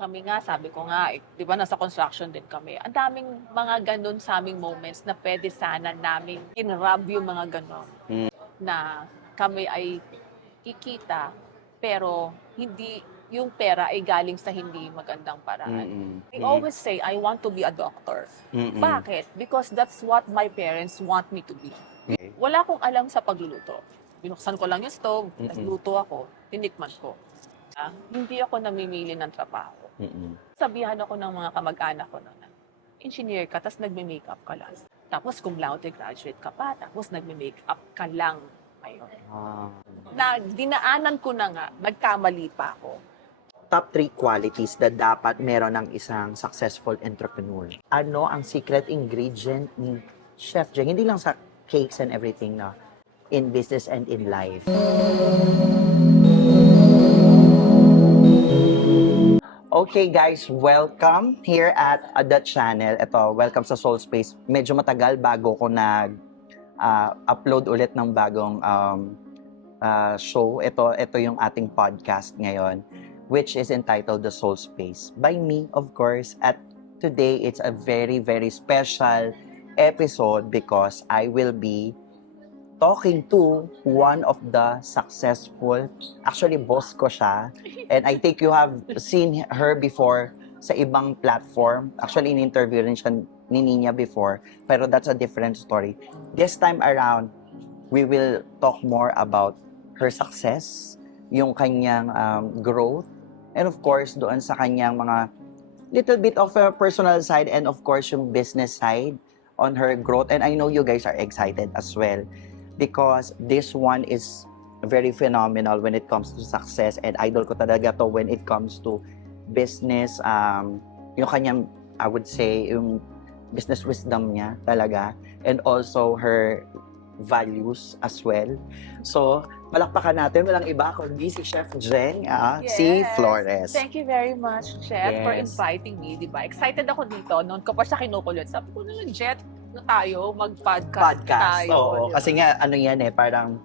kami nga, sabi ko nga, di ba nasa construction din kami. Ang daming mga ganun sa aming moments na pwede sana namin in-rub yung mga ganun. Na kami ay kikita, pero hindi, yung pera ay galing sa hindi magandang paraan. I always say, I want to be a doctor. Bakit? Because that's what my parents want me to be. Wala akong alam sa pagluluto. Binuksan ko lang yung stove, nagluto ako, tinikman ko. Hindi ako namimili ng trabaho. Sabihan ako ng mga kamag-anak ko na, engineer ka, tapos nagme-makeup ka lang. Tapos cum laude graduate ka pa, tapos nagme-makeup ka lang ngayon. Na dinaanan ko na nga, nagkamali pa ako. Top 3 qualities na dapat meron ng isang successful entrepreneur. Ano ang secret ingredient ni Chef Jeng? Hindi lang sa cakes and everything na in business and in life. Okay guys, welcome here at the channel. Ito, welcome sa Soul Space. Medyo matagal bago ko upload ulit ng bagong show. Ito yung ating podcast ngayon, which is entitled The Soul Space. By me, of course. At today, it's a very, very special episode because I will be talking to one of the successful, actually boss ko siya, and I think you have seen her before sa ibang platform. Actually, in-interview rin siya ni Nina before, pero that's a different story. This time around, we will talk more about her success, yung kanyang growth, and of course, doon sa kanyang mga little bit of a personal side and of course, yung business side on her growth. And I know you guys are excited as well because this one is very phenomenal when it comes to success, and idol ko talaga to when it comes to business, yung kanyang, I would say, yung business wisdom niya talaga, and also her values as well. So, palakpakan natin, walang iba kundi si Chef Jeng, si Flores. Thank you very much, Chef, for Yes. inviting me, di ba? Excited ako dito. Noon ko pa siya kinukulot. Sabi ko na, Jet, na tayo, mag-podcast tayo. Oo, di ba? kasi nga, ano yan parang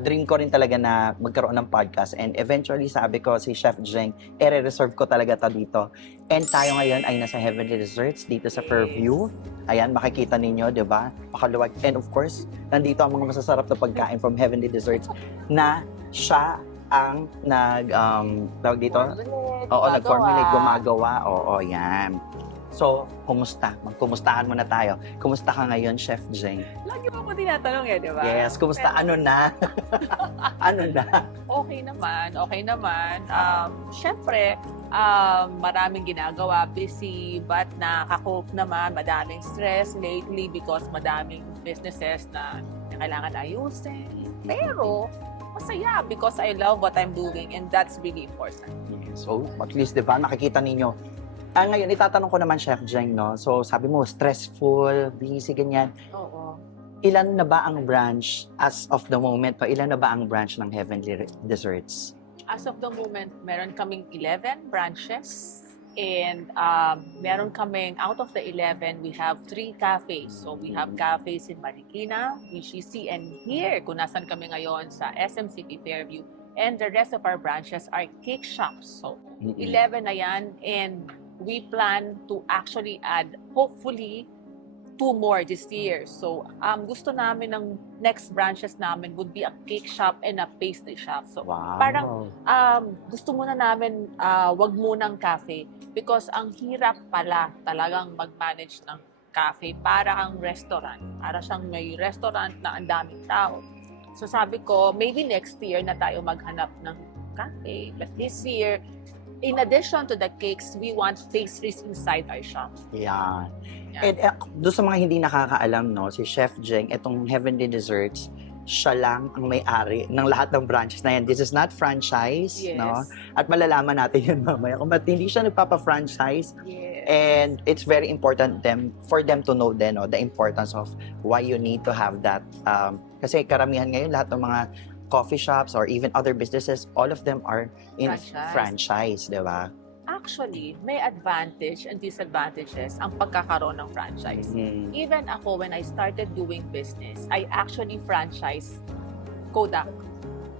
dream ko rin talaga na magkaroon ng podcast, and eventually sabi ko si Chef Jeng, reserve ko talaga to dito. And tayo ngayon ay nasa Heavenly Desserts dito sa Fairview. Ayan, makikita ninyo, di ba? Makaluwag. And of course, nandito ang mga masasarap na pagkain from Heavenly Desserts na siya ang tawag dito? Oo, nag-formulate, gumagawa. Oo, yan. So, kumusta? Magkumustahan muna tayo. Kumusta ka ngayon, Chef Jeng? Lagi mo ko tinatanong di ba? Yes, kumusta? Ano na? Ano na? Okay naman. Syempre, maraming ginagawa, busy, but nakaka-cope naman, madaming stress lately because madaming businesses na kailangan ayusin. Pero, masaya because I love what I'm doing, and that's really important. So, at least, di ba, nakikita ninyo. Ngayon, itatanong ko naman, Chef Jeng, no? So, sabi mo, stressful, busy, ganyan. Oo. Ilan na ba ang branch, as of the moment, ilan na ba ang branch ng Heavenly Desserts? As of the moment, meron kaming 11 branches. And meron kaming, out of the 11, we have 3 cafes. So we have cafes in Marikina, BGC, and here, kung nasan kami ngayon, sa SMCP Fairview. And the rest of our branches are cake shops. So 11 na yan. And we plan to actually add, hopefully, 2 more this year. So, gusto namin ng next branches namin would be a cake shop and a pastry shop. So, Wow. parang gusto muna namin wag munang cafe because ang hirap pala talagang mag-manage ng cafe para ang restaurant. Para siyang may restaurant na ang daming tao. So, sabi ko, maybe next year na tayo maghanap ng cafe. But this year, in addition to the cakes, we want pastries inside our shop. Yan. And doon sa mga hindi nakakaalam, no, si Chef Jeng, itong Heavenly Desserts, siya lang ang may-ari ng lahat ng branches na yan. This is not franchise, Yes. no? At malalaman natin yun mamaya kung ba't hindi siya nagpapa-franchise. Yes. And it's very important for them to know then, no, the importance of why you need to have that. Kasi karamihan ngayon, lahat ng mga coffee shops or even other businesses, all of them are in franchise, di ba? Actually, may advantage and disadvantages ang pagkakaroon ng franchise. Even ako, when I started doing business, I actually franchised Kodak.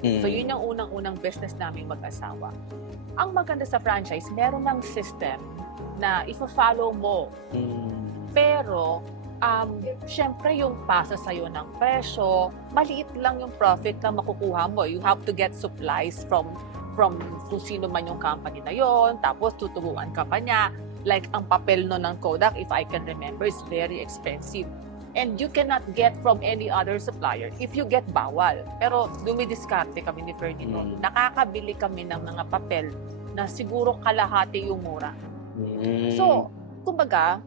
Mm. So, yun yung unang-unang business namin mag-asawa. Ang maganda sa franchise, meron ng system na i-follow mo. Pero, syempre yung pasa sa'yo ng presyo, maliit lang yung profit na makukuha mo. You have to get supplies from kung sino man yung company na yon, tapos tutubuan ka pa niya. Like, ang papel no ng Kodak, if I can remember, is very expensive. And you cannot get from any other supplier if you get bawal. Pero dumidiskarte kami ni Ferdinand. Nakakabili kami ng mga papel na siguro kalahati yung mura. So, kumbaga,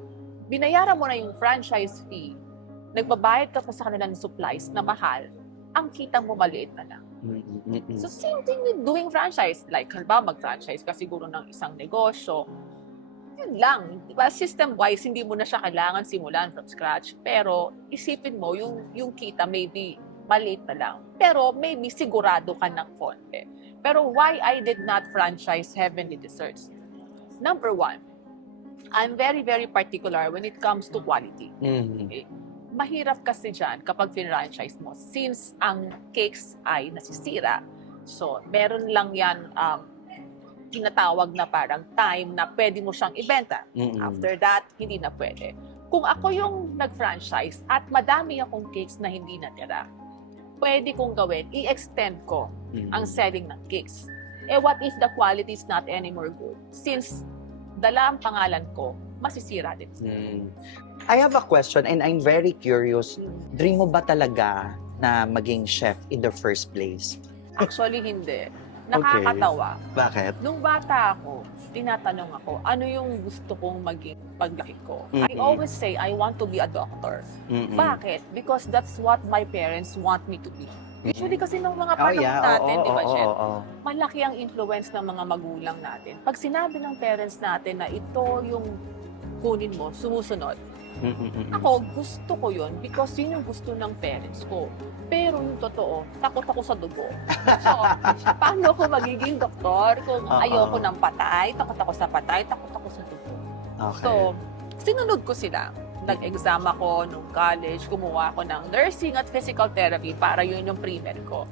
binayaran mo na yung franchise fee, nagbabayad ka pa sa kanila ng supplies na mahal, ang kita mo maliit na lang. So, same thing with doing franchise. Like, halimbawa, mag-franchise ka siguro ng isang negosyo. Yun lang. Diba? System-wise, hindi mo na siya kailangan simulan from scratch. Pero, isipin mo, yung kita maybe maliit na lang. Pero, maybe sigurado ka ng konti. Pero, why I did not franchise Heavenly Desserts? Number one, I'm very, very particular when it comes to quality. Okay? Mahirap kasi dyan kapag fin-franchise mo since ang cakes ay nasisira. So, meron lang yan tinatawag na parang time na pwede mo siyang ibenta. After that, hindi na pwede. Kung ako yung nag-franchise at madami akong cakes na hindi natira, pwede kong gawin, i-extend ko ang selling ng cakes. Eh, what if the quality is not anymore good? Since dala ang pangalan ko, masisira din. I have a question and I'm very curious. Dream mo ba talaga na maging chef in the first place? Actually, hindi. Nakakatawa. Bakit? Nung bata ako, tinatanong ako, ano yung gusto kong maging paglaki ko? I always say, I want to be a doctor. Bakit? Because that's what my parents want me to be. Usually kasi ng mga panahon natin, di ba, Jen? Malaki ang influence ng mga magulang natin. Pag sinabi ng parents natin na ito yung kunin mo, sumusunod. Ako, gusto ko yun because yun yung gusto ng parents ko. Pero yung totoo, takot ako sa dugo. So, paano ako magiging doktor kung ayoko ng patay, takot ako sa patay, takot ako sa dugo. Okay. So, sinunod ko sila. Nag-exam ako nung college, kumuha ako ng nursing at physical therapy para yun yung primer ko.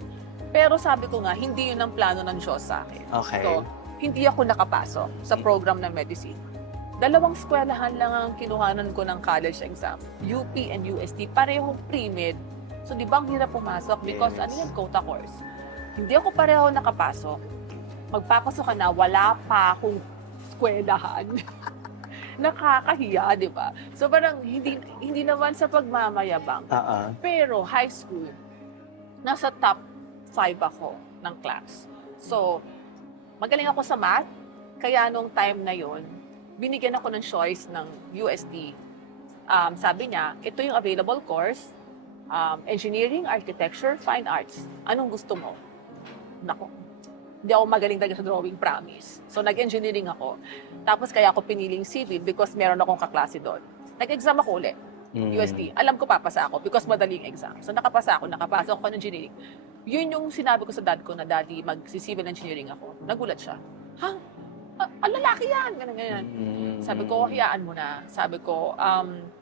Pero sabi ko nga, hindi yun ang plano ng Diyos sa akin. Okay. So, hindi ako nakapasok sa program ng medicine. 2 eskwelahan lang ang kinuhanan ko ng college exam. UP and UST, parehong pre-med. So, di ba ang hirap pumasok? Because ano yung quota course? Hindi ako pareho nakapasok. Magpapasok ka na, wala pa akong eskwelahan. Nakakahiya, di ba? So parang hindi naman sa pagmamayabang. Pero high school, nasa top 5 ako ng class. So, magaling ako sa math, kaya nung time na yon, binigyan ako ng choice ng UST. Sabi niya, ito yung available course, engineering, architecture, fine arts. Anong gusto mo? Nako, hindi ako magaling talaga sa drawing, promise. So, nag-engineering ako. Tapos, kaya ako piniling civil because meron akong kaklase doon. Nag-exam ako ulit, UST. Alam ko papasa ako because madaling exam. So, nakapasa ako, nakapasok ako ng engineering. Yun yung sinabi ko sa dad ko na, Daddy, mag-civil engineering ako. Nagulat siya. Ha? Ang lalaki yan! Ganyan. Sabi ko, hayaan mo na. Sabi ko,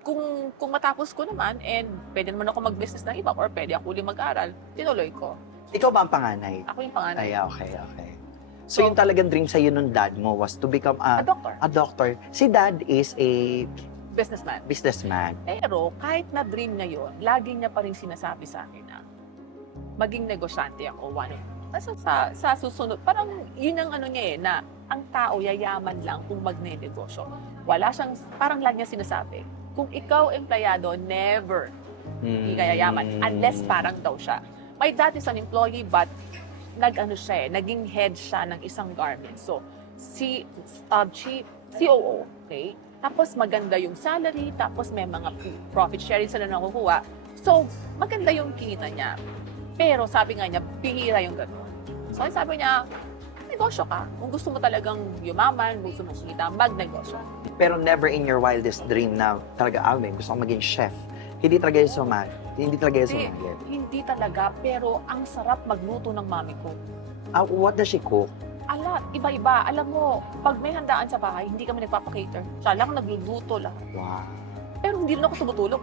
kung matapos ko naman and pwede naman ako mag-business ng iba or pwede ako ulit mag-aral, tinuloy ko. Ikaw ba ang panganay? Ako yung panganay. Ay, okay. So, yung talagang dream sa'yo nung dad mo was to become A doctor. a doctor. Si dad is a Businessman. businessman. Pero kahit na dream niya yun, lagi niya pa rin sinasabi sa akin na maging negosyante ako. Sa susunod, parang yun ang ano niya na ang tao yayaman lang kung magne-negosyo. Wala siyang, parang lang niya sinasabi, kung ikaw empleyado, never hindi ka yayaman. Unless parang daw siya. My dad is an employee but naging head siya ng isang garment. So, COO, okay? Tapos maganda yung salary, tapos may mga profit sharing sila nakukuha. So, maganda yung kita niya. Pero sabi nga niya, bihira yung gano'n. So, sabi niya, negosyo ka. Kung gusto mo talagang yumaman, gusto mo kita, magnegosyo. Pero never in your wildest dream na talaga, gusto kong maging chef. Hindi talaga yung sumali. Hindi talaga yung sumali. Hindi talaga, pero ang sarap magluto ng mami ko. What does she cook? Iba-iba. Alam mo, pag may handaan sa bahay, hindi kami nagpapakater. Siya lang nagluluto lang. Wow. Pero hindi rin ako tumutulong,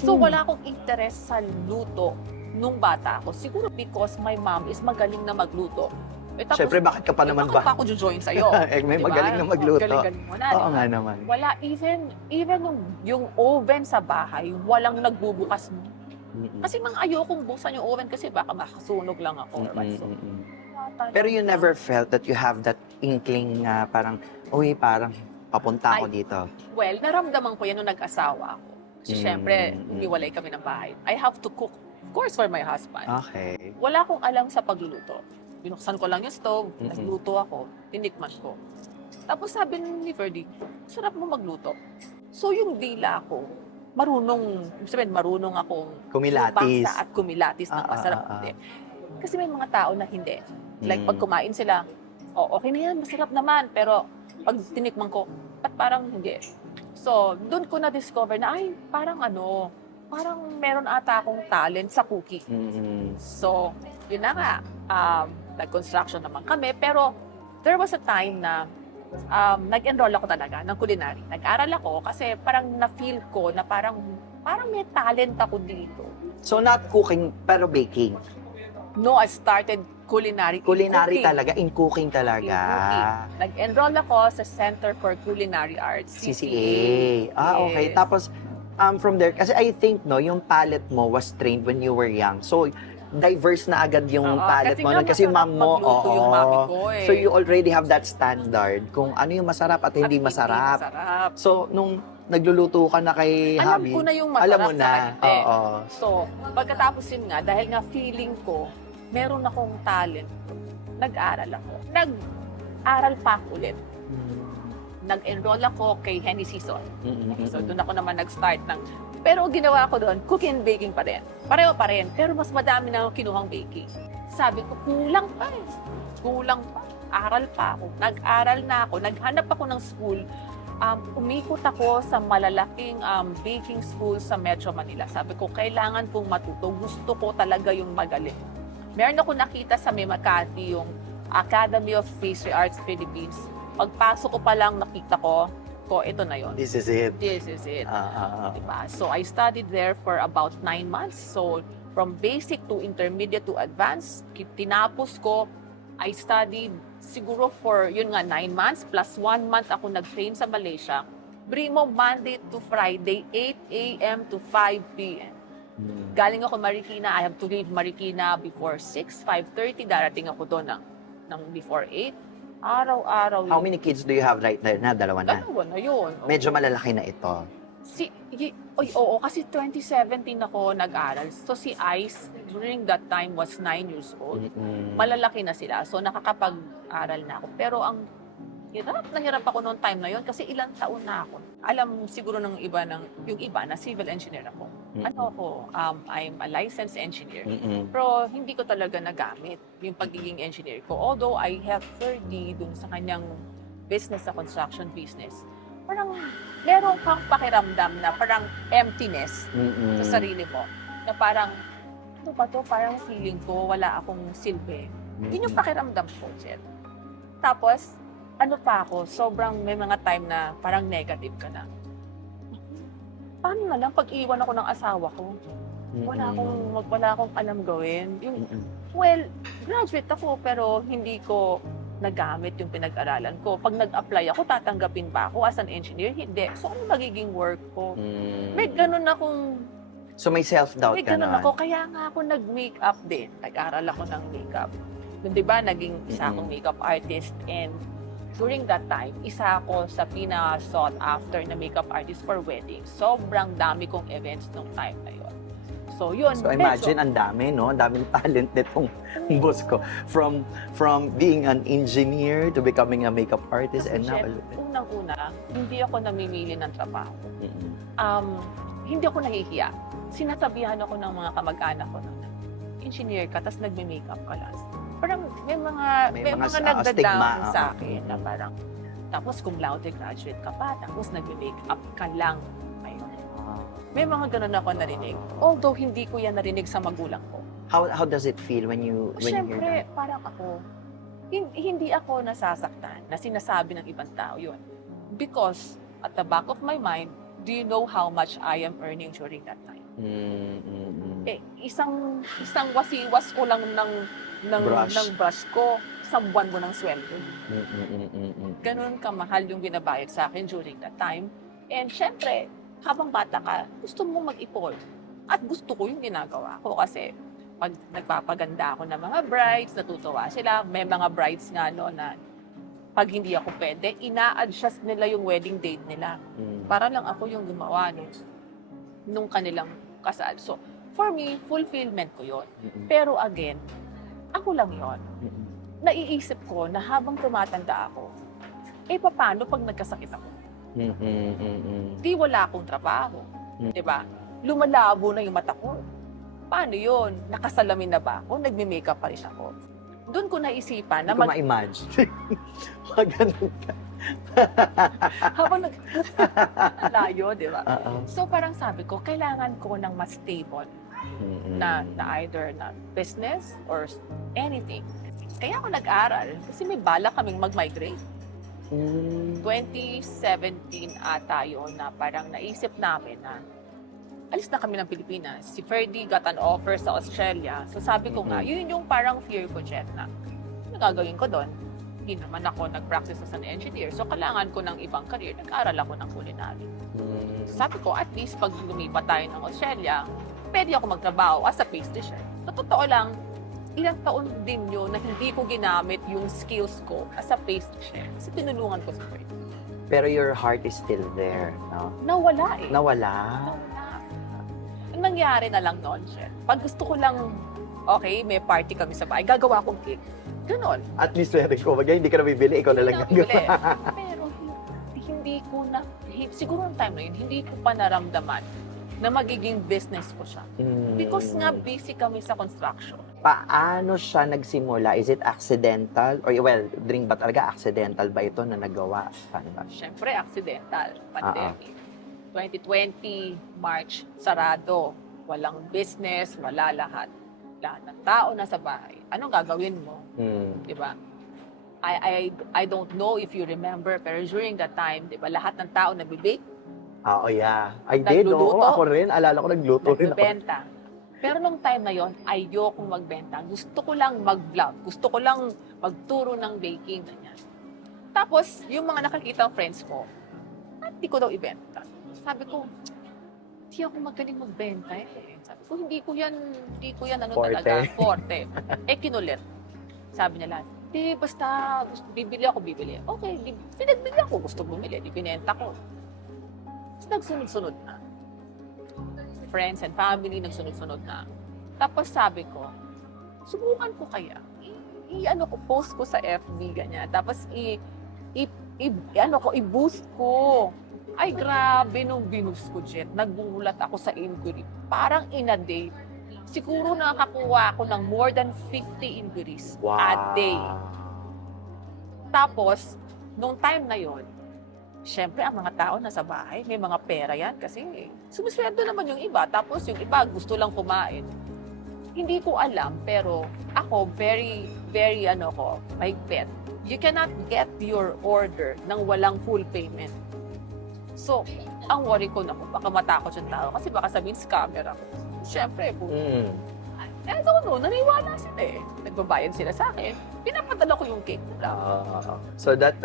So, wala akong interest sa luto. nung bata ako. Siguro because my mom is magaling na magluto. Tapos, Siyempre, bakit ka pa naman bakit ba? pa ako join sa'yo? May Diba? magaling na magluto. Galing-galing mo na, Oo diba? nga naman. Wala, even yung oven sa bahay, walang nagbubukas mo. Kasi ayokong buksan yung oven kasi baka makasunog lang ako. Or what. So, Pero you never felt that you have that inkling na parang, uy, parang papunta ako dito. Well, naramdaman ko yan nung nag-asawa ako. Kasi syempre, umiwalay kami ng bahay. I have to cook, of course, for my husband. Okay. Wala akong alam sa pagluluto. Binuksan ko lang yung stove, nagluto ako, tinikman ko. Tapos sabi ni Ferdy, sarap mo magluto. So yung dila ko, marunong akong Kumilatis. basa at kumilatis ng masarap. Kasi may mga tao na hindi. Like pag kumain sila, okay na yan, masarap naman. Pero pag tinikman ko, parang hindi. So, doon ko na-discover na, parang meron ata akong talent sa cooking. So, yun na nga, nag-construction naman kami. Pero there was a time na nag-enroll ako talaga ng culinary. Nag-aral ako kasi parang na-feel ko na parang may talent ako dito. So, not cooking, pero baking? No, I started culinary. Culinary cooking. talaga, in cooking talaga. In cooking. Nag-enroll ako sa Center for Culinary Arts, CCA. Okay. Yes. Tapos, from there, kasi I think, no, yung palate mo was trained when you were young. So, diverse na agad yung palate mo. Kasi mom mo, yung mami ko eh. So, you already have that standard kung ano yung masarap at hindi masarap. So, nung nagluluto ka na kay alam Habi, ko na yung masarap alam mo na. sa hindi. Oo. So, pagkatapos yun nga, dahil nga feeling ko, meron akong talent, nag-aral ako. Nag-aral pa ako ulit. Nag-enroll ako kay Henny Season. So, doon ako naman nag-start ng... Pero ginawa ko doon, cooking and baking pa rin. Pareho pa rin, pero mas madami na akong kinuhang baking. Sabi ko, kulang pa eh. Kulang pa. Aral pa ako. Nag-aral na ako. Naghanap ako ng school. Umikot ako sa malalaking baking school sa Metro Manila. Sabi ko, kailangan kong matuto. Gusto ko talaga yung magaling. Meron ako nakita sa May Makati, yung Academy of Pastry Arts Philippines. Pagpasok ko pa lang, nakita ko, ito na yon. This is it. This is it. Diba? So, I studied there for about 9 months. So, from basic to intermediate to advanced, tinapos ko, I studied siguro for, 9 months, plus 1 month ako nag-train sa Malaysia. Brimo, Monday to Friday, 8 a.m. to 5 p.m. Galing ako Marikina, I have to leave Marikina before 6, 5:30, darating ako doon ng before 8. Araw-araw. How many kids do you have right now? Dalawa na. Dalawa na yun. Medyo malalaki na ito. Oo, kasi 2017 ako nag-aral. So si Ice, during that time, was 9 years old. Malalaki na sila. So nakakapag-aral na ako. Pero ang hirap ako noong time na yon kasi ilang taon na ako. Alam siguro yung iba na civil engineer ako. I'm a licensed engineer. Pero hindi ko talaga nagamit yung pagiging engineer ko. Although I have 30 dun sa kanyang business, sa construction business. Parang meron kang pakiramdam na parang emptiness sa sarili mo. Na parang, ano ba to? Parang feeling ko wala akong silbi. Yun yung pakiramdam ko, Jet. Tapos, ano pa ako, sobrang may mga time na parang negative ka na. Paano na lang pag iwan ako ng asawa ko? Wala akong alam gawin. Well, graduate ako pero hindi ko nagamit yung pinag-aralan ko. Pag nag-apply ako, tatanggapin ba ako as an engineer? Hindi. So, ano magiging work ko? May ganun akong... So, may self-doubt may ka ganun naman? ako. Kaya nga ako nag-makeup din. Nag-aral ako ng makeup. Di ba, naging isa akong makeup artist and during that time, isa ako sa pina-sought after na makeup artist for weddings. Sobrang dami kong events nung time na yun. So, yun. So, imagine, ang dami, no? Ang daming talent nitong boss ko. From being an engineer to becoming a makeup artist and now... Unang-una, hindi ako namimili ng trabaho. Hindi ako nahihiya. Sinasabihan ako ng mga kamag-anak ko na engineer ka, tapos nagme-makeup ka lang. Parang may mga nagda-down sa akin na parang, tapos cum laude graduate ka pa, tapos nagme-makeup ka lang. Ayun. May mga ganun ako narinig. Although hindi ko yan narinig sa magulang ko. How does it feel when you hear that? Siyempre, parang ako, hindi ako nasasaktan na sinasabi ng ibang tao yun. Because at the back of my mind, do you know how much I am earning during that time? isang wasiwas ko lang ng brush ko, isang buwan mo ng sweldo. Ganun kamahal yung binabayad sa akin during that time. And syempre, habang bata ka, gusto mo mag-ipon. At gusto ko yung ginagawa ko kasi pag nagpapaganda ako ng mga brides, natutuwa sila. May mga brides nga no na pag hindi ako pwede, ina-adjust nila yung wedding date nila. Para lang ako yung gumawa nung kanilang kasal. So, for me, fulfillment ko yun. Pero again, ako lang yun. Naiisip ko na habang tumatanda ako, paano pag nagkasakit ako? Di wala akong trabaho. Diba? Lumalabo na yung mata ko. Paano yun? Nakasalamin na ba ako? Nagme-makeup pa rin ako. Doon ko naisipan na Hindi ko ma-imagine. Ganun ka. habang layo, di ba? So parang sabi ko, kailangan ko ng mas stable na either na business or anything. Kaya ako nag-aral kasi may balak kaming mag-migrate. 2017 ata yun na parang naisip namin na alis na kami ng Pilipinas. Si Ferdy got an offer sa Australia. So sabi ko nga, yun yung parang fear ko, Jet, na ano gagawin ko doon? Hindi naman ako nag-practice as an engineer. So kailangan ko ng ibang career. Nag-aral ako ng culinary. So sabi ko, at least pag lumipat tayo ng Australia, pwede ako magtrabaho as a pastry chef. Sa totoo lang, ilang taon din yun na hindi ko ginamit yung skills ko as a pastry chef. Kasi tinulungan ko si Ferdy. Pero your heart is still there, no? Nawala eh. Nawala? Ang nangyari na lang noon, Chef, pag gusto ko lang, okay, may party kami sa bahay, gagawa akong cake. Ganon. At least meron ko. Hindi ka na bibili, ikaw na lang gagawa. Pero hindi ko na, siguro ng time na yun, hindi ko pa naramdaman na magiging business ko siya. Because nga busy kami sa construction. Paano siya nagsimula? Is it accidental? Or well, drink ba talaga? Accidental ba ito na nagawa? Paano ba? Siyempre, accidental. Pandemic. 2020, March, sarado. Walang business, wala lahat. Lahat ng tao nasa bahay. Anong gagawin mo? Diba? I don't know if you remember, pero during that time, diba, lahat ng tao nabibake. Oo, yeah. I did, no? Ako rin. Alala ko, nagluto rin ako. Nagbebenta. Pero nung time na yon, ayokong magbenta. Gusto ko lang mag-vlog. Gusto ko lang magturo ng baking. Ganyan. Tapos, yung mga nakakita friends ko, hindi ko daw ibenta. Sabi ko, hindi ako magaling magbenta eh. Sabi ko, hindi ko yan ano Forte. talaga, forte. Kinulit. Sabi nila, basta bibili ako. Okay, pinagbili ako, gusto bumili, binenta ko. Tapos nagsunod-sunod na. Friends and family, nagsunod-sunod na. Tapos sabi ko, subukan ko kaya. Post ko sa FB, ganyan. Tapos i-boost ko. Ay, grabe nung binus ko, Jet. Nagbulat ako sa inquiry. Parang in a day. Siguro nakakuha ako ng more than 50 inquiries a day. Tapos, nung time na yon, syempre, ang mga tao nasa bahay, may mga pera yan kasi sumisweldo naman yung iba. Tapos yung iba gusto lang kumain. Hindi ko alam, pero ako, very, very, mahigpit. You cannot get your order nang walang full payment. So, ang worry ko na baka matakot yung tao kasi baka sabihin scammer ako. Siyempre, I don't know, naniwala sila eh. Nagbabayad sila sa akin. Pinapadala ko yung cake nila. So that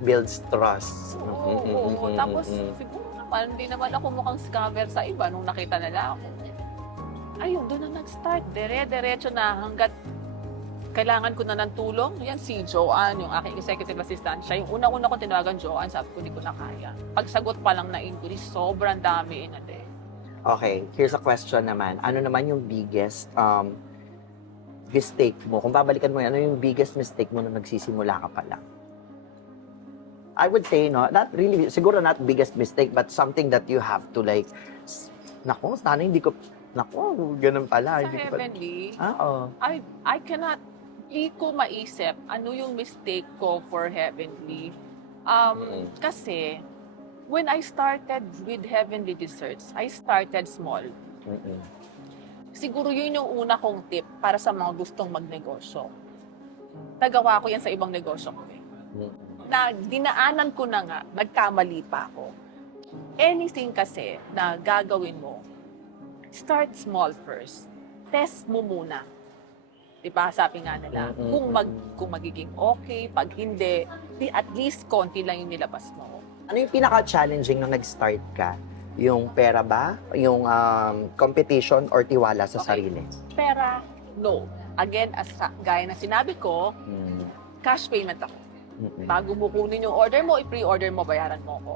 builds trust. Oo. Tapos, siguro naman, hindi naman ako mukhang scammer sa iba nung nakita nila ako. Ayun, doon na nag-start. Diretso na hanggat kailangan ko na ng tulong. Yan si Joanne, yung aking executive assistant. Siya yung una-una ko tinawagan Joanne, sabi ko, hindi ko na kaya. Pagsagot pa lang na inquiry, sobrang dami in a day. Okay, here's a question naman. Ano naman yung biggest mistake mo? Kung babalikan mo yan, ano yung biggest mistake mo na nagsisimula ka pa lang? I would say, no, not really, siguro not biggest mistake, but something that you have to like, nako, sana hindi ko, nako, ganun pala. Sa Heavenly, I cannot, hindi ko maisip ano yung mistake ko for Heavenly. Kasi, when I started with Heavenly Desserts, I started small. Siguro yun yung una kong tip para sa mga gustong magnegosyo. Nagawa ko yan sa ibang negosyo ko eh. Na dinaanan ko na nga, nagkamali pa ako. Anything kasi na gagawin mo, start small first. Test mo muna. Diba? Sabi nga nila, kung magiging okay, pag hindi, at least konti lang yung nilabas mo. Ano yung pinaka-challenging nung nag-start ka? Yung pera ba? Yung competition or tiwala sa Okay. sarili? Pera, no. Again, gaya na sinabi ko, cash payment ako. Bago mo kunin yung order mo, i-pre-order mo, bayaran mo ko.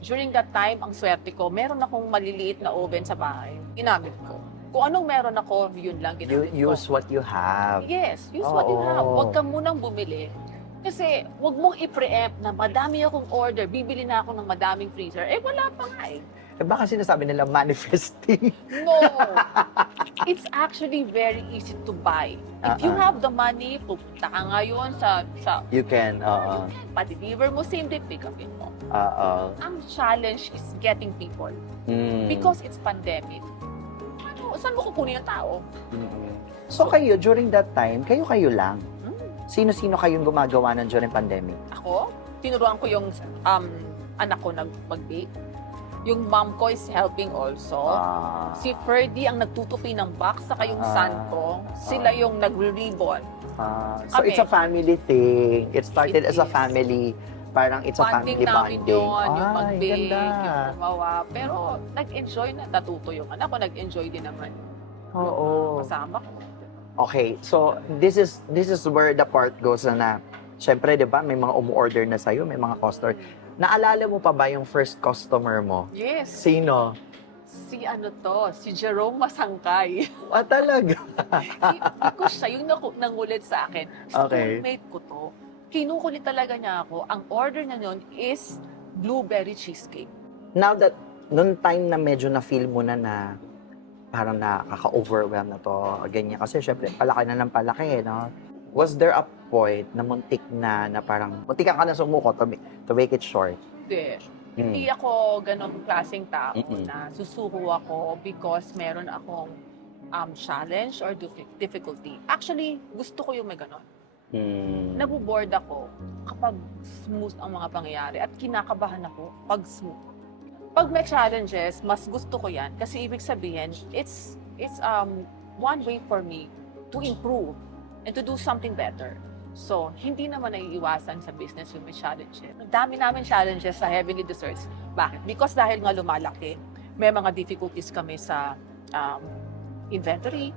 During that time, ang swerte ko, meron akong maliliit na oven sa bahay. Ginamit ko. Kung anong meron ako, yun lang You ginamit ko. use what you have. Yes, use what you have. Oo. Huwag ka munang bumili. Kasi huwag mong i-preempt na madami akong order, bibili na ako ng madaming freezer. Eh, wala pa nga eh. Eh, baka sinasabi nila manifesting. No. It's actually very easy to buy. If you have the money, pupunta ka ngayon sa You can, pa-deliver mo, same day pick upin mo. Ang challenge is getting people. Because it's pandemic. Ano, saan mo kukunin yung tao? So kayo, during that time, kayo lang? Sino-sino kayong gumagawa ng during pandemic? Ako, tinuruan ko yung anak ko mag-bake. Yung mom ko is helping also. Si Ferdy ang nagtutupi ng box, saka yung son ko, sila yung nag-ribbon. So Kami. it's a family thing. It started It as a is. family, parang it's a family Namin bonding. yun, yung Ay, mag-bake, ganda. yung gumawa. Pero nag-enjoy na, natuto yung anak ko, nag-enjoy din naman. Oo. Kasama ko. Okay, so this is where the part goes na syempre, 'di ba, may mga umu-order na sa'yo, may mga customer. Naalala mo pa ba yung first customer mo? Yes. Sino? Si si Jerome Masangkay. Talaga? Hindi ko siya, yung nangulit sa akin. Okay. Schoolmate ko to. Kinukulit talaga niya ako. Ang order niya nun is blueberry cheesecake. Now that, noong time na medyo na-feel mo na parang nakaka-overwhelm na to, ganyan. Kasi syempre, palaki na ng palaki, no? Was there a point na muntik na parang, muntik ka na sumuko to make it short? Hindi ako ganong klaseng tao Mm-mm. na susuko ako because meron akong challenge or difficulty. Actually, gusto ko yung may ganon. Nabuboard ako kapag smooth ang mga pangyayari at kinakabahan ako pag smooth. Pag may challenges, mas gusto ko yan kasi ibig sabihin, it's one way for me to improve and to do something better. So, hindi naman naiiwasan sa business yung may challenges. Ang dami namin challenges sa Heavenly Desserts. Bakit? Because dahil nga lumalaki, may mga difficulties kami sa inventory,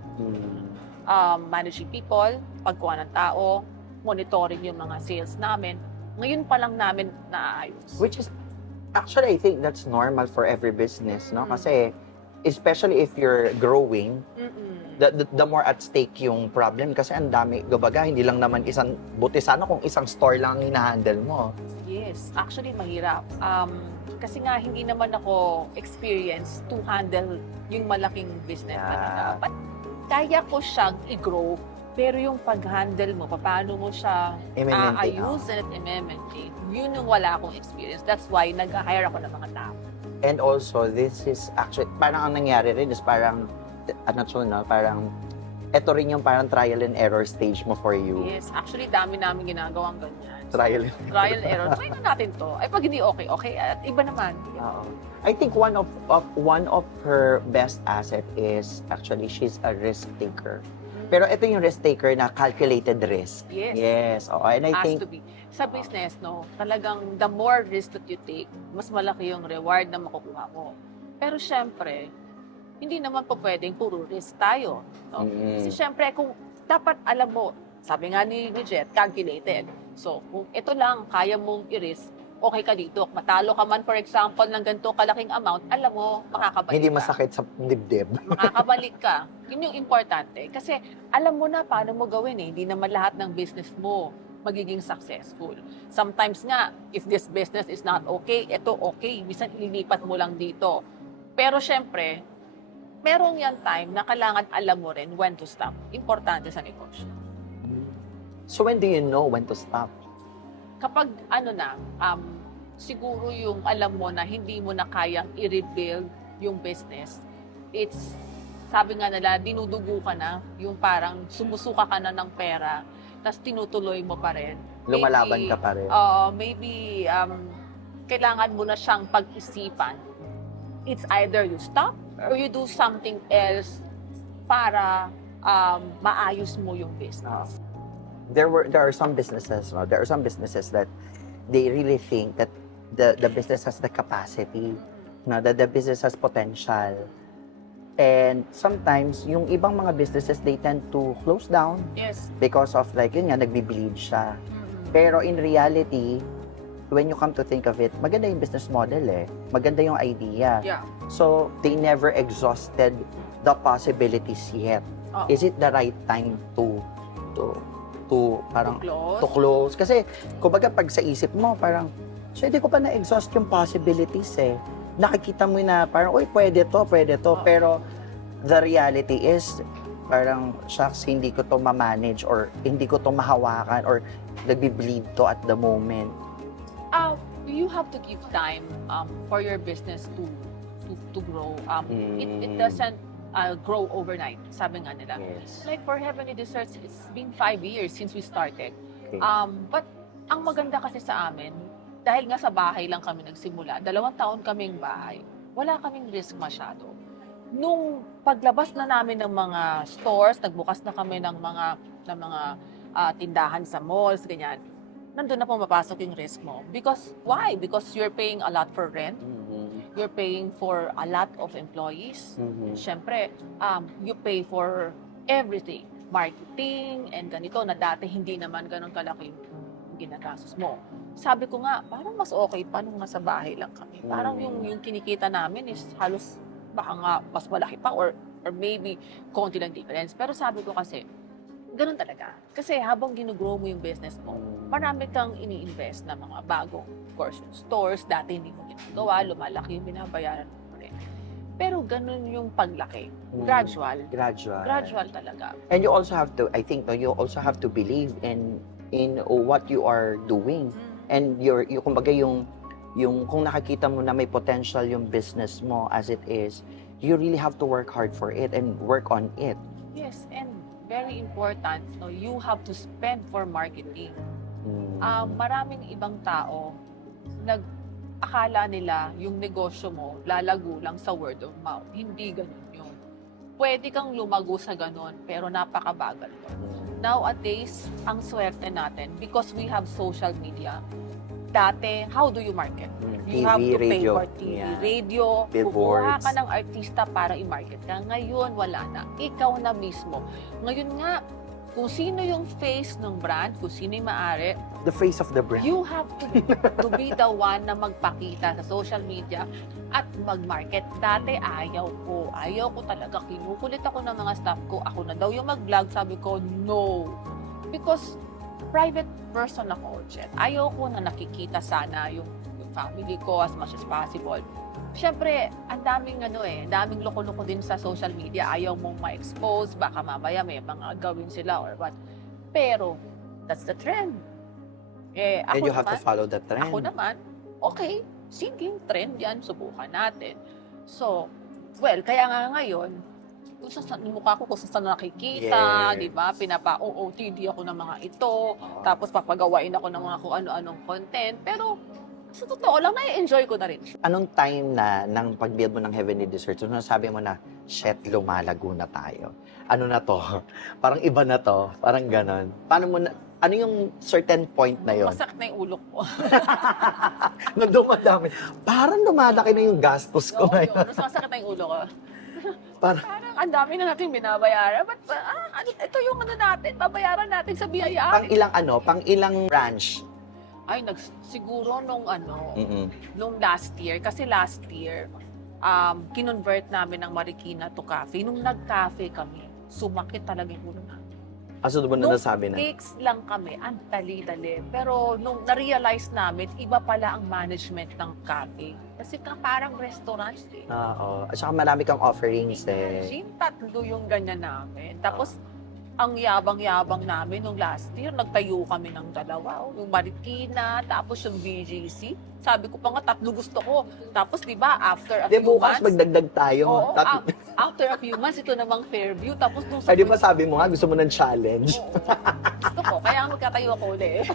managing people, pagkuha ng tao, monitoring yung mga sales namin. Ngayon pa lang namin naaayos. Which is, actually, I think that's normal for every business, no? Kasi, especially if you're growing, the more at stake yung problem kasi ang dami, gabaga, hindi lang naman buti sana kung isang store lang ang hinahandle mo. Yes, actually mahirap. Kasi nga hindi naman ako experienced to handle yung malaking business talaga. But kaya ko siyang i-grow, pero yung pag-handle mo, paano mo siya aayusin at i-maintain, yun yung wala akong experience. That's why nag-hire ako ng mga tao. And also, this is actually, parang ang nangyari rin is parang, parang, ito rin yung parang trial and error stage mo for you. Yes, actually dami namin ginagawang ganyan. Trial and error. Try na natin to. Ay, pag hindi okay, at iba naman. Oo. I think one of her best asset is actually she's a risk taker. Pero ito yung risk taker na calculated risk. Yes. Yes. Oo. And I Has think to be. Sa business, no, talagang the more risk that you take, mas malaki yung reward na makukuha mo. Pero syempre, hindi naman po pwedeng puro risk tayo. No? Kasi syempre, kung dapat alam mo, sabi nga ni Jet, calculated. So, kung ito lang, kaya mong i-risk, okay ka dito. Matalo ka man, for example, ng ganito kalaking amount, alam mo, makakabalik hindi ka. masakit sa dibdib. Makakabalik ka. Yun yung importante. Kasi alam mo na paano mo gawin eh. Hindi naman lahat ng business mo magiging successful. Sometimes nga, if this business is not okay, ito okay. Minsan ililipat mo lang dito. Pero syempre, merong yan time na kailangan alam mo rin when to stop. Importante sa negosyo. So when do you know when to stop? Kapag siguro yung alam mo na hindi mo na kayang i-rebuild yung business, it's, sabi nga nila, dinudugo ka na, yung parang sumusuka ka na ng pera, tapos tinutuloy mo pa rin. Lumalaban ka pa rin. Maybe kailangan mo na siyang pag-isipan. It's either you stop or you do something else para maayos mo yung business. There are some businesses, no? There are some businesses that they really think that the business has the capacity, no? That the business has potential. And sometimes, yung ibang mga businesses, they tend to close down Yes. because of like, yun nga, nagbi-bleed siya. Mm-mm. Pero in reality, when you come to think of it, maganda yung business model eh. Maganda yung idea. Yeah. So, they never exhausted the possibilities yet. Oo. Is it the right time to parang Close. to close? Kasi, kumbaga, pag sa isip mo, parang, so, hindi ko pa na-exhaust yung possibilities eh. Nakikita mo na parang, uy, pwede to. Oo. Pero, the reality is, parang, shucks, hindi ko to ma-manage or hindi ko to mahawakan or nagbi-bleed to at the moment. You have to give time for your business to grow. It doesn't grow overnight, sabi nga nila. Yes. Like for Heavenly Desserts, it's been 5 years since we started. Okay. But ang maganda kasi sa amin, dahil nga sa bahay lang kami nagsimula, 2 taon kaming bahay, wala kaming risk masyado. Nung paglabas na namin ng mga stores, nagbukas na kami ng mga tindahan sa malls, ganyan, nandun na pumapasok yung risk mo. Because, why? Because you're paying a lot for rent, you're paying for a lot of employees. Siyempre, you pay for everything. Marketing and ganito na dati hindi naman ganun kalaki yung ginagastos mo. Sabi ko nga, parang mas okay pa nung nasa bahay lang kami. Parang yung kinikita namin is halos baka nga mas malaki pa or maybe konti lang difference. Pero sabi ko kasi, ganun talaga. Kasi habang ginugrow mo yung business mo, marami kang ini-invest na mga bagong course stores. Dati hindi mo ginagawa, lumalaki yung binabayaran mo rin. Pero ganun yung paglaki. Gradual. Gradual talaga. And you also have to, I think, no, you also have to believe in what you are doing. And kumbaga yung kung nakikita mo na may potential yung business mo as it is, you really have to work hard for it and work on it. Yes, and very important, so you have to spend for marketing. Maraming ibang tao, akala nila yung negosyo mo lalago lang sa word of mouth. Hindi ganun yun. Pwede kang lumago sa ganun, pero napakabagal mo. Nowadays, ang swerte natin, because we have social media, dati, how do you market? You TV, have to pay radio. for TV, Yeah. radio, kukuha ka ng artista para i-market ka. Ngayon, wala na. Ikaw na mismo. Ngayon nga, kung sino yung face ng brand, kung sino yung maaari, The face of the brand. you have to be the one na magpakita sa social media at mag-market. Dati, ayaw ko talaga. Kinukulit ako ng mga staff ko. Ako na daw yung mag-vlog. Sabi ko, no. Because private person ako, Jet. Ayaw ko na nakikita sana yung family ko as much as possible. Siyempre, ang daming daming loko-loko din sa social media. Ayaw mong ma-expose, baka mamaya may mga gawin sila or what. Pero, that's the trend. And you have to follow the trend. Ako naman, okay, sige, trend yan, subukan natin. So, well, kaya nga ngayon, yung mukha ko kung saan nakikita, Yes. di ba? Pinapa-OOTD ako ng mga ito, tapos papagawain ako ng mga kung ano-anong content. Pero, sa totoo lang, na-enjoy ko na rin siya. Anong time na ng pag-build mo ng Heavenly Desserts, so nasabi mo na, shit, lumalago na tayo. Ano na to? Parang iba na to. Parang ganon. Ano yung certain point na yon? Masakit na yung ulo ko. Nung dumadami, parang lumalaki na yung gastos ko Oo, ngayon. mas masakit na yung ulo ko. Parang, Parang ang dami na natin binabayaran. But, ito yung natin, babayaran natin sa BIR. pang ilang branch? Ay, siguro nung Mm-mm. nung last year, kasi last year, kinonvert namin ng Marikina to cafe. Nung nag-cafe kami, sumakit talaga yung ulo namin. Aso mo na nasabi na? Cakes lang kami, ang dali-dali. Pero nung na-realize namin, iba pala ang management ng cafe. Kasi parang restaurants eh. Oo. At saka marami kang offerings eh. Imagine, 3 yung ganyan namin. Tapos, ang yabang-yabang namin nung last year, nagtayo kami ng 2. Yung Marikina, tapos yung BGC. Sabi ko pa nga, 3 gusto ko. Tapos, di ba, after a Di few bukas months, magdagdag tayo. oo, after a few months, ito namang Fairview. Tapos, nung Ay, di ba sabi mo nga, gusto mo ng challenge? Oo, gusto ko. Kaya magkatayo ako ulit.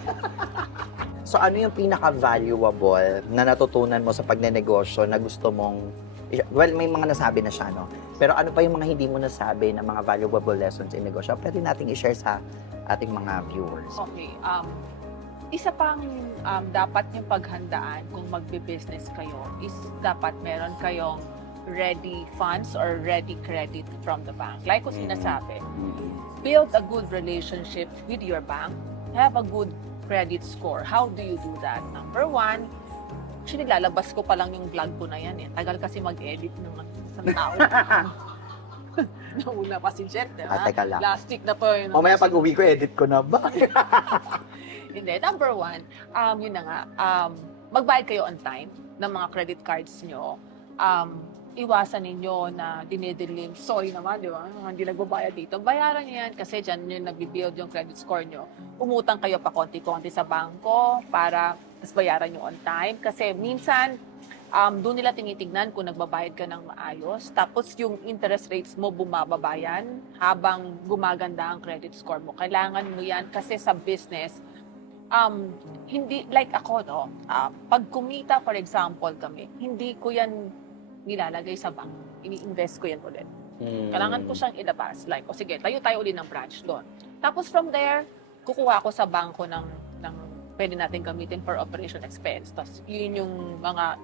So ano yung pinaka-valuable na natutunan mo sa pagnenegosyo na gusto mong Well, may mga nasabi na siya, no? Pero ano pa yung mga hindi mo nasabi na mga valuable lessons in negosyo? Pwede nating i-share sa ating mga viewers. Okay. Isa pang dapat yung paghandaan kung magbe-business kayo is dapat meron kayong ready funds or ready credit from the bank. Like ko sinasabi, build a good relationship with your bank, have a good credit score. How do you do that? Number one, actually, lalabas ko pa lang yung vlog ko na yan eh. Tagal kasi mag-edit ng isang tao. Nauna pa si Jet, di ba? Teka lang. Last week na po yun. Mamaya pag uwi ko, edit ko na ba? Hindi. Number one, yun na nga, magbayad kayo on time ng mga credit cards nyo. Iwasan ninyo na dinidilim. Sorry naman, di ba? Hindi nagbabayad dito. Bayaran nyo yan kasi dyan yung nag-build yung credit score nyo. Umutang kayo pa konti-konti sa bangko para mas bayaran nyo on time. Kasi minsan, doon nila tinitignan kung nagbabayad ka ng maayos. Tapos yung interest rates mo bumababayan habang gumaganda ang credit score mo. Kailangan mo yan kasi sa business, hindi, like ako, no? Pag kumita, for example, kami, hindi ko yan nilalagay sa bank. Ini-invest ko yan ulit. Kailangan ko siyang ilabas. Like, sige, tayo ulit ng branch doon. Tapos from there, kukuha ko sa bangko ng pwede natin gamitin for operation expense. Tapos yun yung mga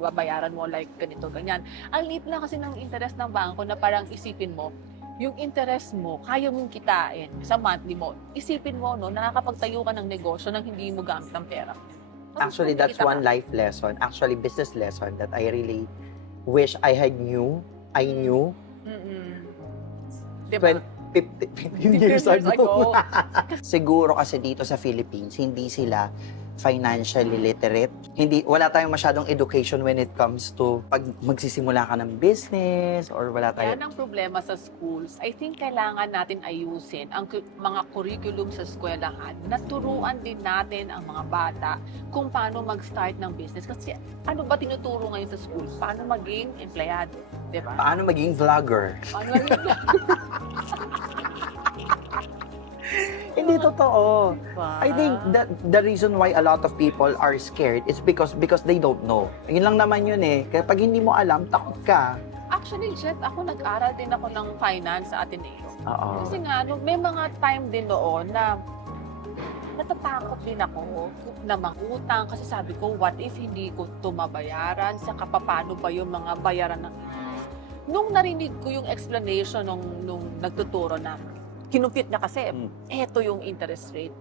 babayaran mo like ganito, ganyan. Ang liit lang kasi ng interest ng bangko na parang isipin mo, yung interest mo, kaya mong kitain sa monthly mo. Isipin mo, no, nakakapagtayo ka ng negosyo nang hindi mo gamit ang pera. Actually, that's one life lesson. Actually, business lesson that I really wish I knew. Diba? 50 years ago. Siguro kasi dito sa Philippines, hindi sila financially literate. Wala tayong masyadong education when it comes to pag magsisimula ka ng business or wala Yan tayong... ang problema sa schools. I think kailangan natin ayusin ang mga curriculum sa eskwelahan. Naturuan din natin ang mga bata kung paano mag-start ng business. Kasi ano ba tinuturo ngayon sa school? Paano maging empleyado? Diba? Paano maging vlogger? Paano maging Hindi totoo. Diba? I think that the reason why a lot of people are scared is because they don't know. Yun lang naman yun eh. Kaya pag hindi mo alam, takot ka. Actually, Jet, ako nag-aral din ako ng finance sa Ateneo. Oo. Kasi nga, may mga time din noon na natatakot din ako na mangutang kasi sabi ko, what if hindi ko ito mabayaran? Saka paano ba yung mga bayaran ng interest? Nung narinig ko yung explanation nung nagtuturo na, kinumpit niya kasi, eto yung interest rate.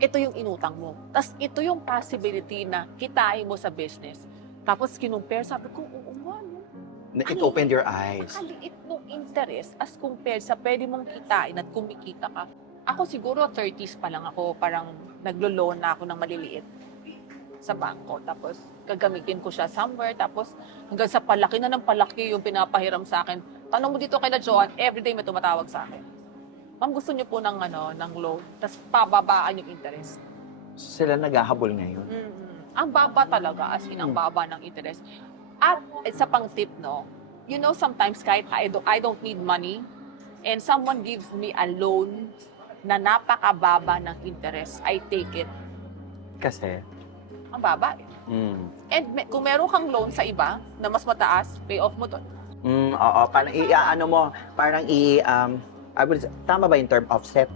Ito yung inutang mo. Tapos ito yung possibility na kitain mo sa business. Tapos kinumpare, sabi ko, oo nga, no? It opened your eyes. Kaliit nung interest as compared sa pwede mong kitain at kumikita ka. Ako siguro 30s pa lang ako, parang naglo-loan na ako ng maliliit sa bangko. Tapos gagamitin ko siya somewhere. Tapos hanggang sa palaki na ng palaki yung pinapahiram sa akin. Tanong mo dito kay na Joan, everyday may tumatawag sa akin. Ma'am, gusto niyo po ng loan, tapos pababaan yung interest. Sila naghahabol ngayon. Ang baba talaga, as in, ang baba ng interest. At isa pang tip, no, you know, sometimes kahit I don't need money, and someone gives me a loan na napakababa ng interest, I take it. Kasi? Ang baba eh. And kung meron kang loan sa iba na mas mataas, pay off mo doon. Oo, parang tama ba yung term offset?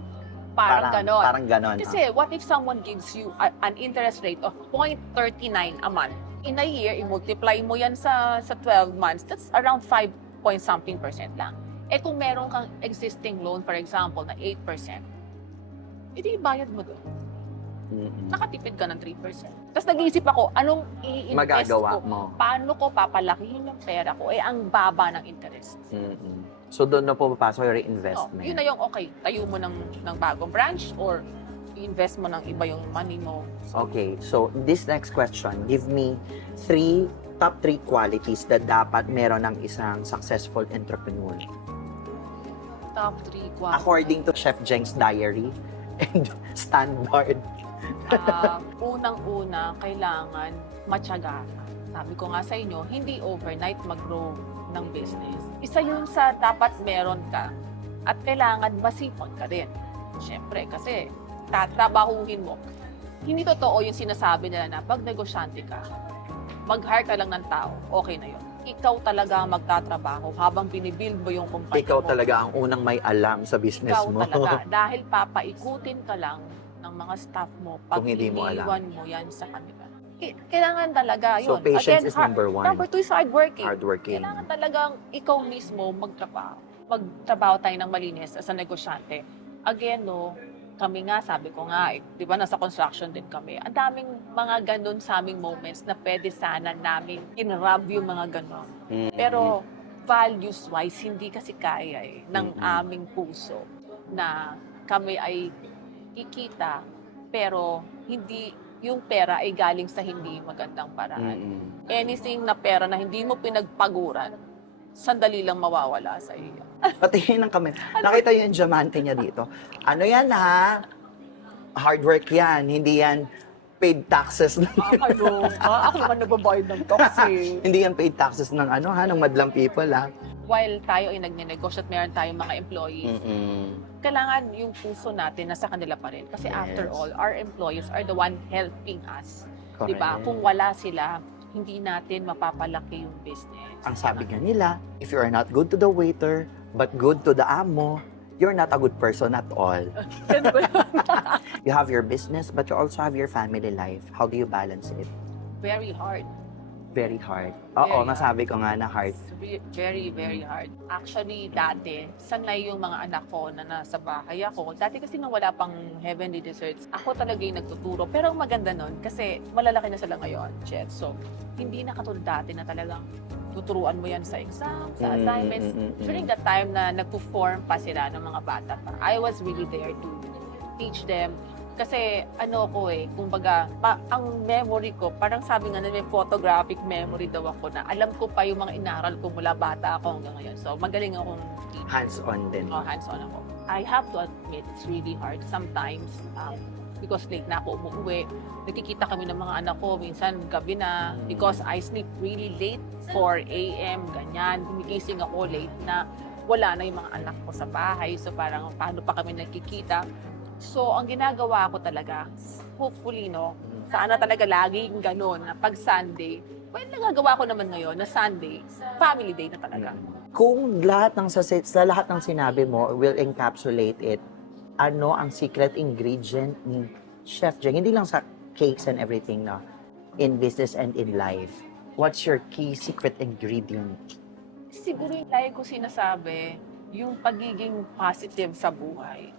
Parang ganon. Parang ganon. Kasi what if someone gives you an interest rate of 0.39 a month? In a year, i-multiply mo yan sa 12 months, that's around 5-point-something% lang. Eh kung meron kang existing loan, for example, na 8%, edi bayad mo doon. Nakatipid ka ng 3%. Tapos nag-iisip ako, anong i-invest magagawa ko? mo? Paano ko papalakihin yung pera ko? Eh, ang baba ng interest. So doon na pumapasok yung reinvestment. Yun na yung, okay, tayo mo ng bagong branch or i-invest mo ng iba yung money mo. Okay, so this next question, give me top 3 qualities that dapat meron ng isang successful entrepreneur. Top 3 qualities. According to Chef Jeng's diary and standard. Unang-una, kailangan matyaga. Sabi ko nga sa inyo, hindi overnight mag-grow ng business. Isa yun sa dapat meron ka at kailangan masipag ka din. Siyempre, kasi tatrabahuhin mo. Hindi totoo yung sinasabi nila na pag negosyante ka, mag-hire ka lang ng tao, okay na yun. Ikaw talaga ang magtatrabaho habang binibuild mo yung kumpanya Ikaw mo. talaga ang unang may alam sa business Ikaw mo. talaga. Dahil papaikutin ka lang ng mga staff mo pag Kung hindi mo alam. iniwan mo yan sa kanila. Kailangan talaga So, yun. patience Again, is number one. Number 2 is hardworking. Hardworking. Kailangan talagang ikaw mismo magtrabaho. Magtrabaho tayo ng malinis as a negosyante. Again, no, kami nga, sabi ko nga, di ba, nasa construction din kami. Ang daming mga ganun sa aming moments na pwede sana namin in-rub yung mga ganun. Pero values-wise, hindi kasi kaya ng aming puso na kami ay kikita, pero hindi yung pera ay galing sa hindi magandang paraan. Anything na pera na hindi mo pinagpaguran, sandali lang mawawala sa iyo. Patingin ng kamera. Nakita yung diamante niya dito. Ano yan ha? Hard work yan. Hindi yan paid taxes. Ako naman nagbabayad ng taxi. Hindi yan paid taxes ng ano ha? Ng madlang people ha? While tayo ay nagnenegosyo at meron tayong mga employees, kailangan yung puso natin nasa kanila pa rin. Kasi after all, our employees are the one helping us. Diba? Kung wala sila, hindi natin mapapalaki yung business. Ang sabi nga nila, if you are not good to the waiter, but good to the amo, you're not a good person at all. You have your business, but you also have your family life. How do you balance it? Very hard. Very hard. Oo, Very masabi ko nga na hard. Very, very hard. Actually, dati, sanay yung mga anak ko na nasa bahay ako. Dati kasi nung wala pang Heavenly Desserts, ako talaga yung nagtuturo. Pero ang maganda nun, kasi malalaki na sila ngayon, Chet. So, hindi na katulad dati na talagang tuturuan mo yan sa exam, sa assignments. During that time na nagpo-form pa sila ng mga bata pa, I was really there to teach them. Kasi ano ko kumbaga, ang memory ko, parang sabi nga na may photographic memory daw ako na alam ko pa yung mga inaral ko mula bata ako hanggang ngayon. So magaling akong teacher. Hands-on din. Hands-on ako. I have to admit, it's really hard sometimes because late na ako umuwi. Nakikita kami ng mga anak ko, minsan gabi na because I sleep really late, 4 a.m., ganyan. Gumigising ako late na wala na yung mga anak ko sa bahay. So parang paano pa kami nagkikita. So, ang ginagawa ko talaga, hopefully, no, sana talaga laging ganun, na pag Sunday, well, nagagawa ko naman ngayon na Sunday, family day na talaga. Kung lahat sa lahat ng sinabi mo will encapsulate it, ano ang secret ingredient ni Chef Jeng? Hindi lang sa cakes and everything na in business and in life. What's your key secret ingredient? Siguro yung lagi ko sinasabi, yung pagiging positive sa buhay.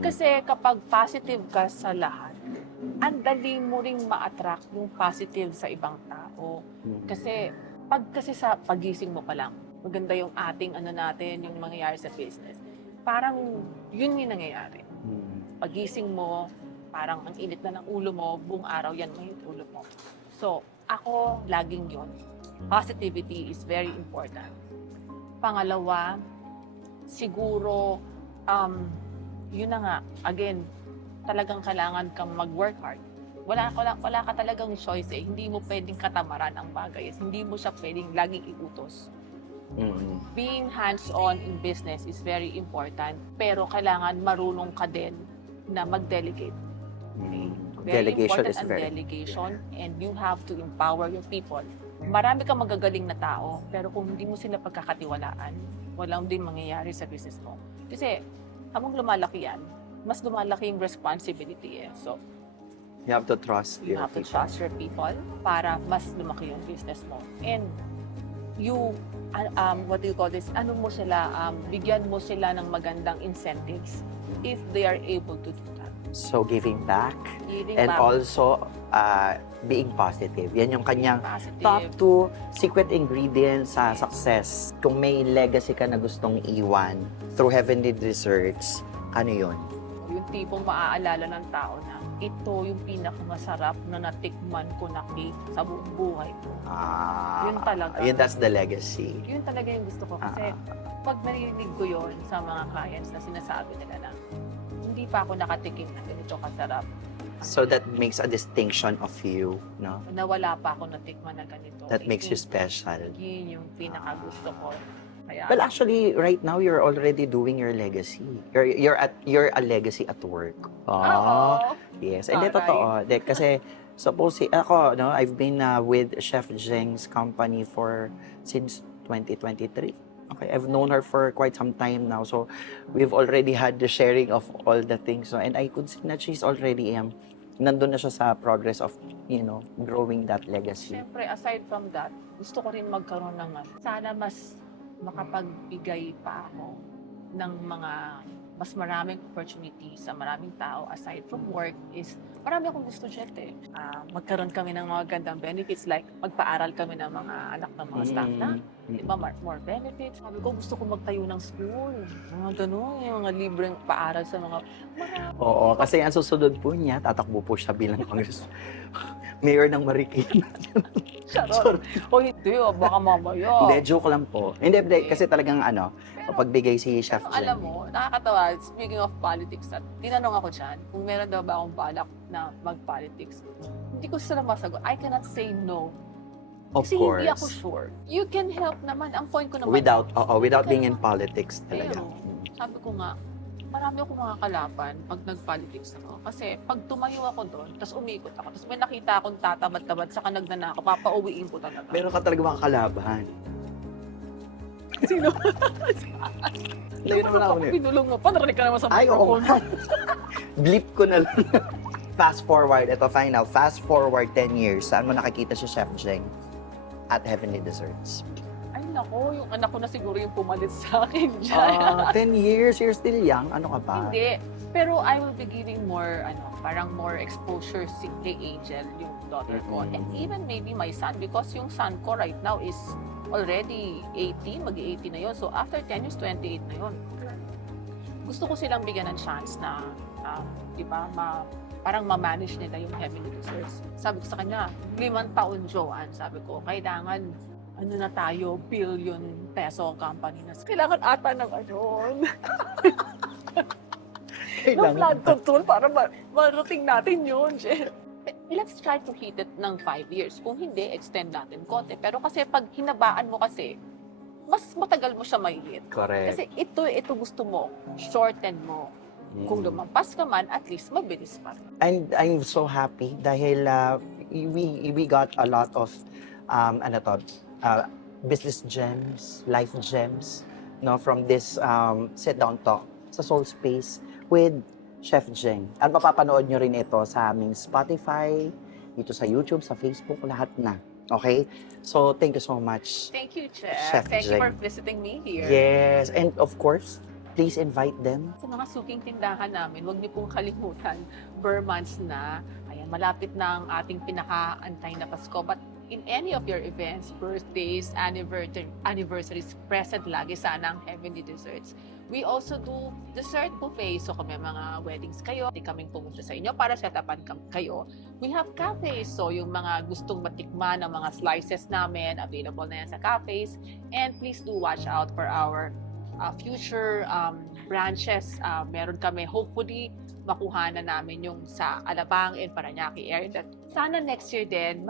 Kasi kapag positive ka sa lahat, ang dali mo ring ma-attract yung positive sa ibang tao. Kasi kasi sa pagising mo pa lang, maganda yung ating natin, yung mangyayari sa business. Parang yun yung nangyayari. Pagising mo, parang ang init na ng ulo mo, buong araw yan may ulo mo. So, ako laging yun. Positivity is very important. Pangalawa, siguro, yun na nga, again, talagang kailangan kang mag-work hard. Wala ka talagang choice Hindi mo pwedeng katamaran ang bagay. Hindi mo siya pwedeng laging iutos. Being hands-on in business is very important. Pero kailangan marunong ka din na mag-delegate. Okay? Very important ang delegation and you have to empower your people. Marami kang magagaling na tao, pero kung hindi mo sila pagkakatiwalaan, walang din mangyayari sa business mo. Kasi habang lumalaki yan, mas lumalaki yung responsibility So, you have to trust you have to trust your people para mas lumaki yung business mo. And you, what do you call this? Bigyan mo sila ng magandang incentives if they are able to do that. So, giving back Giving and back. also being positive. Yan yung kanyang Positive. top 2 secret ingredients sa success. Kung may legacy ka na gustong iwan through Heavenly Desserts, ano yun? Yung tipong maaalala ng tao na ito yung pinakamasarap na natikman ko na cake sa buong buhay ko. Yun talaga. Yun, that's the legacy. Yun talaga yung gusto ko kasi pag narinig ko yun sa mga clients na sinasabi nila na hindi pa ako nakatikim na ganito kasarap. So that makes a distinction of you, no? Na wala pa ako natikman na ganito. That makes you special. Yun yung pinakagusto ko. Kaya, Well, actually, right now you're already doing your legacy. You're a legacy at work. Oo. Yes, hindi Taray. totoo. Kasi Suppose ako, no, I've been with Chef Jeng's company since 2023. Okay, I've known her for quite some time now. So, we've already had the sharing of all the things. No? And I could see that she's already, nandun na siya sa progress of, growing that legacy. Siyempre, aside from that, gusto ko rin magkaroon ng sana mas makapagbigay pa ako ng mga mas maraming opportunities sa maraming tao aside from work is marami akong gusto magkaroon kami ng mga gandang benefits like magpaaral kami ng mga anak ng mga staff na. Diba, more benefits. Sabi ko, gusto ko magtayo ng school. Mga ganun, yung mga libreng paaral sa mga Oo, kasi ang susunod po niya, tatakbo po siya bilang Mayor ng Marikina. Charot. O hindi, baka mamaya. Hindi, joke lang po. Hindi, kasi talagang pagbigay si Chef Pero Jen. alam mo, nakakatawa, speaking of politics, at tinanong ako dyan, kung meron daw ba akong balak na mag-politics. Hindi ko sila masagot. I cannot say no. Of Kasi course. hindi ako sure. You can help naman. Ang point ko naman. Without being in politics talaga. Pero, sabi ko nga, marami akong mga kalaban pag nag-politics ako. Kasi pag tumayo ako doon, tapos umikot ako, tapos may nakita akong tatamad-tamad, saka nagnanako, papauwiin ko talaga. Meron ka talaga mga kalaban. Sino? Hindi naman ako niya. Pinulong mo pa, narinig ka naman sa Ay, oo. microphone. Blip ko na lang. Fast forward, ito final. Fast forward 10 years. Saan mo nakikita si Chef Jeng at Heavenly Desserts? Ay nako, yung anak ko na siguro yung pumalit sa akin dyan. 10 years, you're still young. Ano ka pa? Hindi. Pero I will be giving more, parang more exposure kay Angel, yung daughter ko. And even maybe my son, because yung son ko right now is already 18, mag-18 na yun. So after 10 years, 28 na yun. Gusto ko silang bigyan ng chance na, di ba, parang ma-manage nila yung Heavenly Desserts. Sabi ko sa kanya, 5 taon, Joanne. Sabi ko, kailangan, na tayo, billion peso company na. Kailangan ata ng ng blood control para marating natin yun, Jen. Let's try to hit it ng 5 years. Kung hindi, extend natin konti. Pero kasi pag hinabaan mo kasi, mas matagal mo siya mahihit. Correct. Kasi ito gusto mo, shorten mo. Kung lumampas ka man, at least mabilis pa. And I'm so happy dahil we got a lot of business gems, life gems, no, from this sit-down talk sa Soul Space with Chef Jeng. At mapapanood nyo rin ito sa aming Spotify, dito sa YouTube, sa Facebook, lahat na. Okay? So, thank you so much. Thank you, Chef. Chef Thank you Jeng. for visiting me here. Yes, and of course, please invite them. Sa mga suking tindahan namin, huwag niyo pong kalimutan, Burmans na. Ayan, malapit na ang ating pinaka-antay na Pasko. But in any of your events, birthdays, anniversaries, present lagi sana ang Heavenly Desserts. We also do dessert buffet. So kung may mga weddings kayo, hindi kaming pumunta sa inyo para setapan kayo. We have cafes. So yung mga gustong matikman ng mga slices namin, available na yan sa cafes. And please do watch out for our future branches. Meron kami, hopefully, makuha na namin yung sa Alabang and Parañaque area. Sana next year din,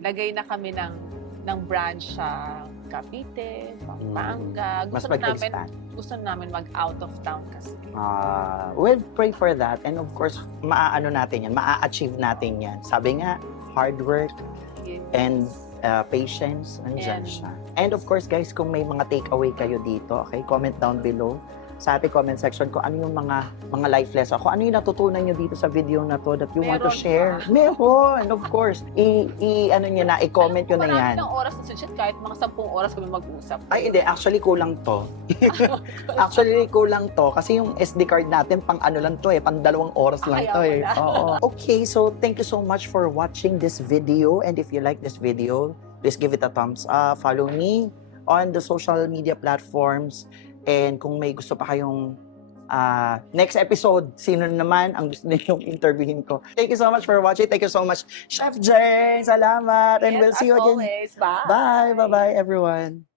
lagay na kami ng branch sa Cavite, Pampanga. Mas mag-expand. Gusto namin mag-out of town kasi. We'll pray for that. And of course, maa-achieve natin yan. Sabi nga, hard work and patience, nandiyan siya. And of course, guys, kung may mga takeaway kayo dito, okay, comment down below sa ating comment section kung ano yung mga life lesson. Kung ano yung natutunan nyo dito sa video na to that you want to share. Meron, of course. I-comment nyo na yan. Marami ng oras na suggest, kahit mga 10 oras kami mag-usap. Ay, hindi. Actually, kulang to. Kasi yung SD card natin, pang lang to pang 2 oras lang to Oo. Okay, so thank you so much for watching this video. And if you like this video, please give it a thumbs up. Follow me on the social media platforms. And kung may gusto pa kayong next episode, sino naman ang gusto ninyong interviewin ko. Thank you so much for watching. Thank you so much, Chef Jeng. Salamat. And we'll see you again. Always. Bye. Bye. Bye-bye, everyone.